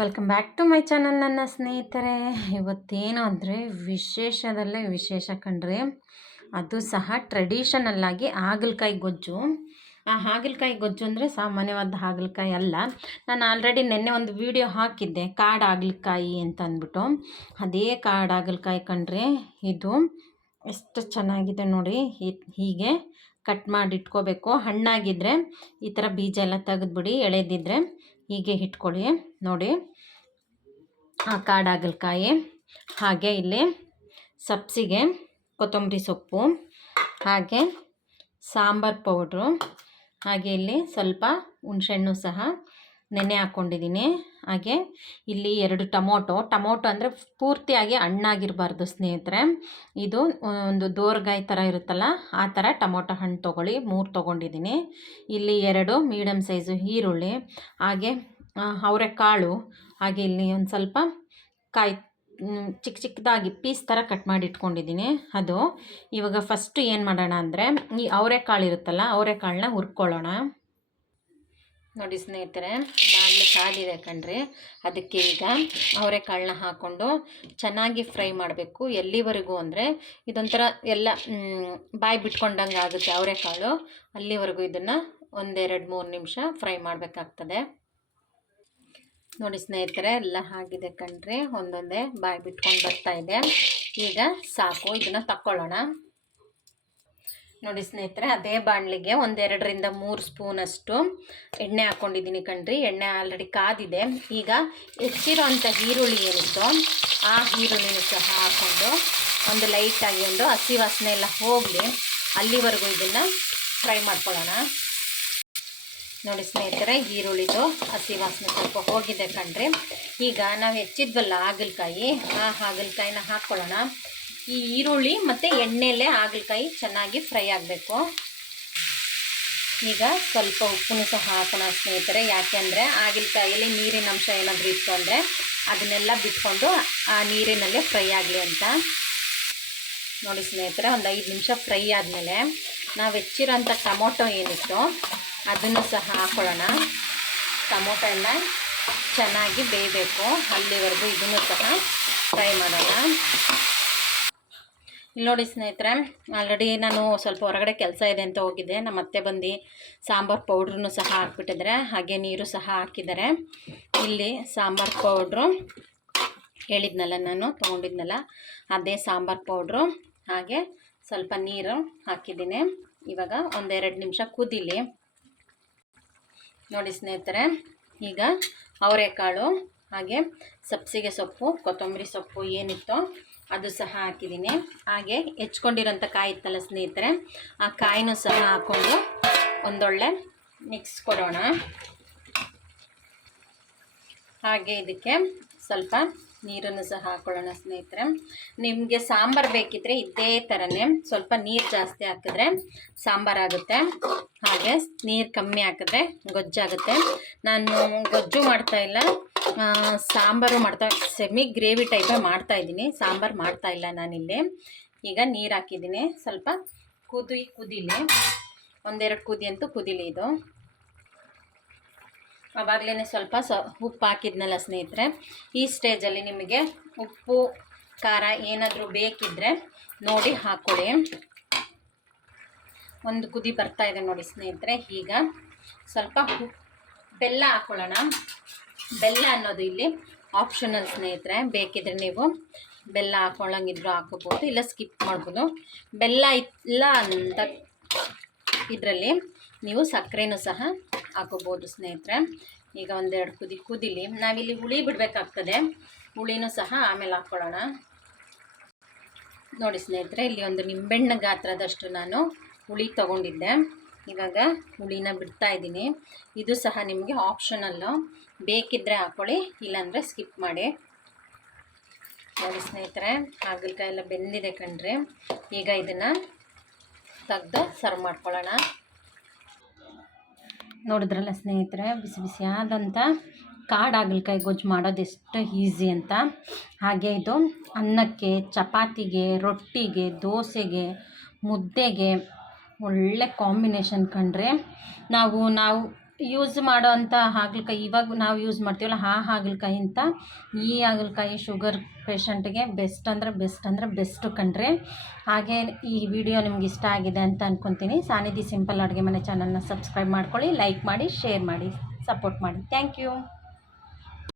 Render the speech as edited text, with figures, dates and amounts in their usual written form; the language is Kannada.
Welcome back to my channel ನನ್ನ ಸ್ನೇಹಿತರೆ. ಇವತ್ತೇನು ಅಂದರೆ ವಿಶೇಷದಲ್ಲೇ ವಿಶೇಷ ಕಣ್ರಿ. ಅದು ಸಹ ಟ್ರೆಡಿಷನಲ್ ಆಗಿ ಹಾಗಲಕಾಯಿ ಗೊಜ್ಜು. ಆ ಹಾಗಲಕಾಯಿ ಗೊಜ್ಜು ಅಂದರೆ ಸಾಮಾನ್ಯವಾದ ಹಾಗಲಕಾಯಿ ಅಲ್ಲ. ನಾನು ಆಲ್ರೆಡಿ ನಿನ್ನೆ ಒಂದು ವಿಡಿಯೋ ಹಾಕಿದ್ದೆ, ಕಾಡು ಹಾಗಲಕಾಯಿ ಅಂತ ಅಂದ್ಬಿಟ್ಟು. ಅದೇ ಕಾಡು ಹಾಗಲಕಾಯಿ ಕಣ್ರಿ ಇದು. ಎಷ್ಟು ಚೆನ್ನಾಗಿದೆ ನೋಡಿ. ಹೀಗೆ ಕಟ್ ಮಾಡಿ ಇಟ್ಕೋಬೇಕು. ಹಣ್ಣಾಗಿದ್ದರೆ ಈ ಥರ ಬೀಜ ಎಲ್ಲ ತೆಗೆದ್ಬಿಡಿ, ಎಳೆದಿದ್ದರೆ ಹೀಗೆ ಇಟ್ಕೊಳ್ಳಿ ನೋಡಿ. ಆ ಕಾಡು ಹಾಗಲಕಾಯಿ, ಹಾಗೆ ಇಲ್ಲಿ ಸಬ್ಸಿಗೆ, ಕೊತ್ತಂಬರಿ ಸೊಪ್ಪು, ಹಾಗೆ ಸಾಂಬಾರು ಪೌಡ್ರು, ಹಾಗೆ ಇಲ್ಲಿ ಸ್ವಲ್ಪ ಹುಣಸೆಹಣ್ಣು ಸಹ ನೆನೆ ಹಾಕ್ಕೊಂಡಿದ್ದೀನಿ. ಹಾಗೆ ಇಲ್ಲಿ 2 ಟೊಮೊಟೊ ಅಂದರೆ ಪೂರ್ತಿಯಾಗಿ ಹಣ್ಣಾಗಿರಬಾರ್ದು ಸ್ನೇಹಿತರೆ. ಇದು ಒಂದು ದೋರ್ಗಾಯಿ ಥರ ಇರುತ್ತಲ್ಲ, ಆ ಥರ ಟೊಮೊಟೊ ಹಣ್ಣು ತೊಗೊಳ್ಳಿ. 3 ತೊಗೊಂಡಿದ್ದೀನಿ. ಇಲ್ಲಿ 2 ಮೀಡಿಯಮ್ ಸೈಜು ಈರುಳ್ಳಿ, ಹಾಗೆ ಅವರೆಕಾಳು, ಹಾಗೆ ಇಲ್ಲಿ ಒಂದು ಸ್ವಲ್ಪ ಕಾಯಿ ಚಿಕ್ಕ ಚಿಕ್ಕದಾಗಿ ಪೀಸ್ ಥರ ಕಟ್ ಮಾಡಿ ಇಟ್ಕೊಂಡಿದ್ದೀನಿ. ಅದು ಇವಾಗ ಫಸ್ಟು ಏನು ಮಾಡೋಣ ಅಂದರೆ, ಈ ಅವರೆಕಾಳು ಇರುತ್ತಲ್ಲ, ಅವರೆಕಾಳನ್ನ ಹುರ್ಕೊಳ್ಳೋಣ ನೋಡಿ ಸ್ನೇಹಿತರೆ. ಬಾಣಲೆ ಕಾದಿದೆ ಕಣ್ರಿ. ಅದಕ್ಕೆ ಈಗ ಅವರೆಕಾಳನ್ನ ಹಾಕ್ಕೊಂಡು ಚೆನ್ನಾಗಿ ಫ್ರೈ ಮಾಡಬೇಕು. ಎಲ್ಲಿವರೆಗೂ ಅಂದರೆ ಇದೊಂಥರ ಎಲ್ಲ ಬಾಯಿ ಬಿಟ್ಕೊಂಡಂಗೆ ಆಗುತ್ತೆ ಅವರೆಕಾಳು. ಅಲ್ಲಿವರೆಗೂ ಇದನ್ನು 1-2-3 ನಿಮಿಷ ಫ್ರೈ ಮಾಡಬೇಕಾಗ್ತದೆ ನೋಡಿ ಸ್ನೇಹಿತರೆ. ಎಲ್ಲ ಆಗಿದೆ ಕಣ್ರಿ, ಒಂದೊಂದೇ ಬಾಯಿ ಬಿಟ್ಕೊಂಡು ಬರ್ತಾ ಇದೆ. ಈಗ ಸಾಕು, ಇದನ್ನು ತಕ್ಕೊಳ್ಳೋಣ ನೋಡಿ ಸ್ನೇಹಿತರೆ. ಅದೇ ಬಾಣಲಿಗೆ 1-2-3 ಸ್ಪೂನಷ್ಟು ಎಣ್ಣೆ ಹಾಕ್ಕೊಂಡಿದ್ದೀನಿ ಕಣ್ರಿ. ಎಣ್ಣೆ ಆಲ್ರೆಡಿ ಕಾದಿದೆ. ಈಗ ಹೆಚ್ಚಿರೋ ಅಂಥ ಈರುಳ್ಳಿ ಏನಿತ್ತು, ಆ ಈರುಳ್ಳಿನೂ ಸಹ ಹಾಕ್ಕೊಂಡು ಒಂದು ಲೈಟಾಗಿ ಒಂದು ಹಸಿ ವಾಸನೆ ಎಲ್ಲ ಹೋಗಲಿ ಅಲ್ಲಿವರೆಗೂ ಇದನ್ನು ಫ್ರೈ ಮಾಡ್ಕೊಳ್ಳೋಣ ನೋಡಿ ಸ್ನೇಹಿತರೆ. ಈರುಳ್ಳಿದು ಹಸಿ ವಾಸನೆ ಸ್ವಲ್ಪ ಹೋಗಿದೆ ಕಣ್ರಿ. ಈಗ ನಾವು ಹೆಚ್ಚಿದ್ವಲ್ಲ ಹಾಗಲಕಾಯಿ, ಆ ಹಾಗಲಕಾಯಿನ ಹಾಕ್ಕೊಳ್ಳೋಣ. ಈ ಈರುಳ್ಳಿ ಮತ್ತು ಎಣ್ಣೆಯಲ್ಲೇ ಹಾಗಲಕಾಯಿ ಚೆನ್ನಾಗಿ ಫ್ರೈ ಆಗಬೇಕು. ಈಗ ಸ್ವಲ್ಪ ಉಪ್ಪನ್ನು ಸಹ ಹಾಕೋಣ ಸ್ನೇಹಿತರೆ. ಯಾಕೆಂದರೆ ಹಾಗಲಕಾಯಲ್ಲಿ ನೀರಿನ ಅಂಶ ಏನಾದರೂ ಇತ್ತು ಅಂದರೆ ಅದನ್ನೆಲ್ಲ ಬಿಟ್ಕೊಂಡು ಆ ನೀರಿನಲ್ಲೇ ಫ್ರೈ ಆಗಲಿ ಅಂತ ನೋಡಿ ಸ್ನೇಹಿತರೆ. ಒಂದು 5 ನಿಮಿಷ ಫ್ರೈ ಆದಮೇಲೆ ನಾವು ಹೆಚ್ಚಿರೋಂಥ ಟೊಮೊಟೊ ಏನಿತ್ತು ಅದನ್ನು ಸಹ ಹಾಕ್ಕೊಳ್ಳೋಣ. ಟೊಮೊಟೊ ಎಲ್ಲ ಚೆನ್ನಾಗಿ ಬೇಯಬೇಕು, ಅಲ್ಲಿವರೆಗೂ ಇದನ್ನು ಸಹ ಫ್ರೈ ಮಾಡೋಣ. ಇಲ್ಲಿ ನೋಡಿ ಸ್ನೇಹಿತರೆ, ಆಲ್ರೆಡಿ ನಾನು ಸ್ವಲ್ಪ ಹೊರಗಡೆ ಕೆಲಸ ಇದೆ ಅಂತ ಹೋಗಿದ್ದೆ. ನಮ್ಮ ಅತ್ತೆ ಬಂದು ಸಾಂಬಾರು ಪೌಡ್ರನ್ನು ಸಹ ಹಾಕ್ಬಿಟ್ಟಿದ್ದಾರೆ, ಹಾಗೆ ನೀರು ಸಹ ಹಾಕಿದ್ದಾರೆ. ಇಲ್ಲಿ ಸಾಂಬಾರು ಪೌಡ್ರು ಹೇಳಿದ್ನಲ್ಲ, ನಾನು ತೊಗೊಂಡಿದ್ನಲ್ಲ ಅದೇ ಸಾಂಬಾರು ಪೌಡ್ರು, ಹಾಗೆ ಸ್ವಲ್ಪ ನೀರು ಹಾಕಿದ್ದೀನಿ. ಇವಾಗ 1-2 ನಿಮಿಷ ಕುದೀಲಿ ನೋಡಿ ಸ್ನೇಹಿತರೆ. ಈಗ ಅವರೆಕಾಳು, ಹಾಗೆ ಸಬ್ಸಿಗೆ ಸೊಪ್ಪು, ಕೊತ್ತಂಬರಿ ಸೊಪ್ಪು ಏನಿತ್ತೋ ಅದು ಸಹ ಹಾಕಿದ್ದೀನಿ. ಹಾಗೆ ಹೆಚ್ಕೊಂಡಿರೋಂಥ ಕಾಯಿ ಇತ್ತಲ್ಲ ಸ್ನೇಹಿತರೆ, ಆ ಕಾಯಿನೂ ಸಹ ಹಾಕ್ಕೊಂಡು ಒಂದೊಳ್ಳೆ ಮಿಕ್ಸ್ ಕೊಡೋಣ. ಹಾಗೆ ಇದಕ್ಕೆ ಸ್ವಲ್ಪ ನೀರನ್ನು ಸಹ ಹಾಕ್ಕೊಳ್ಳೋಣ ಸ್ನೇಹಿತರೆ. ನಿಮಗೆ ಸಾಂಬಾರು ಬೇಕಿದ್ದರೆ ಇದೇ ಥರನೇ ಸ್ವಲ್ಪ ನೀರು ಜಾಸ್ತಿ ಹಾಕಿದ್ರೆ ಸಾಂಬಾರಾಗುತ್ತೆ, ಹಾಗೆ ನೀರು ಕಮ್ಮಿ ಹಾಕಿದ್ರೆ ಗೊಜ್ಜಾಗುತ್ತೆ. ನಾನು ಗೊಜ್ಜು ಮಾಡ್ತಾಯಿಲ್ಲ, ಸಾಂಬಾರು ಸೆಮಿ ಗ್ರೇವಿ ಟೈಪೇ ಮಾಡ್ತಾಯಿದ್ದೀನಿ. ಸಾಂಬಾರು ಮಾಡ್ತಾಯಿಲ್ಲ ನಾನಿಲ್ಲಿ. ಈಗ ನೀರು ಹಾಕಿದ್ದೀನಿ, ಸ್ವಲ್ಪ ಕುದೀಲಿ. 1-2 ಕುದಿ ಅಂತೂ ಕುದೀಲಿ ಇದು. ಆವಾಗಲೇ ಸ್ವಲ್ಪ ಉಪ್ಪು ಹಾಕಿದ್ನಲ್ಲ ಸ್ನೇಹಿತರೆ. ಈ ಸ್ಟೇಜಲ್ಲಿ ನಿಮಗೆ ಉಪ್ಪು ಖಾರ ಏನಾದರೂ ಬೇಕಿದ್ದರೆ ನೋಡಿ ಹಾಕ್ಕೊಳ್ಳಿ. ಒಂದು ಕುದಿ ಬರ್ತಾ ಇದೆ ನೋಡಿ ಸ್ನೇಹಿತರೆ. ಈಗ ಸ್ವಲ್ಪ ಬೆಲ್ಲ ಹಾಕ್ಕೊಳ್ಳೋಣ. ಬೆಲ್ಲ ಅನ್ನೋದು ಇಲ್ಲಿ ಆಪ್ಷನಲ್ ಸ್ನೇಹಿತರೆ. ಬೇಕಿದ್ರೆ ನೀವು ಬೆಲ್ಲ ಹಾಕ್ಕೊಳ್ಳಂಗಿದ್ರು ಹಾಕೋಬೋದು, ಇಲ್ಲ ಸ್ಕಿಪ್ ಮಾಡ್ಬೋದು. ಬೆಲ್ಲ ಇಲ್ಲ ಅಂತ ಇದರಲ್ಲಿ ನೀವು ಸಕ್ಕರೆನೂ ಸಹ ಹಾಕೋಬೋದು ಸ್ನೇಹಿತರೆ. ಈಗ 1-2 ಕುದಿ ಕುದೀಲಿ. ನಾವಿಲ್ಲಿ ಹುಳಿ ಬಿಡಬೇಕಾಗ್ತದೆ, ಹುಳಿನೂ ಸಹ ಆಮೇಲೆ ಹಾಕ್ಕೊಳ್ಳೋಣ ನೋಡಿ ಸ್ನೇಹಿತರೆ. ಇಲ್ಲಿ ಒಂದು ನಿಂಬೆಹಣ್ಣು ಗಾತ್ರದಷ್ಟು ನಾನು ಹುಳಿ ತೊಗೊಂಡಿದ್ದೆ. ಇವಾಗ ಹುಳಿನ ಬಿಡ್ತಾ ಇದ್ದೀನಿ. ಇದು ಸಹ ನಿಮಗೆ ಆಪ್ಷನಲ್ಲು, ಬೇಕಿದ್ದರೆ ಹಾಕ್ಕೊಳ್ಳಿ, ಇಲ್ಲಾಂದರೆ ಸ್ಕಿಪ್ ಮಾಡಿ ನೋಡಿ ಸ್ನೇಹಿತರೆ. ಹಾಗಲಕಾಯಿ ಎಲ್ಲ ಬೆಂದಿದೆ ಕಣ್ರಿ. ಈಗ ಇದನ್ನು ತೆಗೆದು ಸರ್ವ್ ಮಾಡ್ಕೊಳ್ಳೋಣ. ನೋಡಿದ್ರಲ್ಲ ಸ್ನೇಹಿತರೆ, ಬಿಸಿ ಬಿಸಿಯಾದಂಥ ಕಾಡು ಹಾಗಲಕಾಯಿ ಗೊಜ್ಜು ಮಾಡೋದು ಎಷ್ಟು ಈಸಿ ಅಂತ. ಹಾಗೆ ಇದು ಅನ್ನಕ್ಕೆ, ಚಪಾತಿಗೆ, ರೊಟ್ಟಿಗೆ, ದೋಸೆಗೆ, ಮುದ್ದೆಗೆ ಒಳ್ಳೆ ಕಾಂಬಿನೇಷನ್ ಕಣ್ರಿ. ನಾವು ಯೂಸ್ ಮಾಡೋ ಅಂಥ ಹಾಗಲಕಾಯಿ ಇವಾಗ ನಾವು ಯೂಸ್ ಮಾಡ್ತೀವಲ್ಲ ಆ ಹಾಗಲಕಾಯಿಗಿಂತ ಈ ಹಾಗಲಕಾಯಿ ಶುಗರ್ ಪೇಷಂಟ್ಗೆ ಬೆಸ್ಟ್ ಅಂದರೆ ಬೆಸ್ಟು ಕಣ್ರಿ. ಹಾಗೆ ಈ ವಿಡಿಯೋ ನಿಮ್ಗೆ ಇಷ್ಟ ಆಗಿದೆ ಅಂತ ಅಂದ್ಕೊತೀನಿ. ಸಾನಿಧಿ ಸಿಂಪಲ್ ಅಡುಗೆ ಮನೆ ಚಾನಲ್ನ ಸಬ್ಸ್ಕ್ರೈಬ್ ಮಾಡ್ಕೊಳ್ಳಿ, ಲೈಕ್ ಮಾಡಿ, ಶೇರ್ ಮಾಡಿ, ಸಪೋರ್ಟ್ ಮಾಡಿ. Thank you.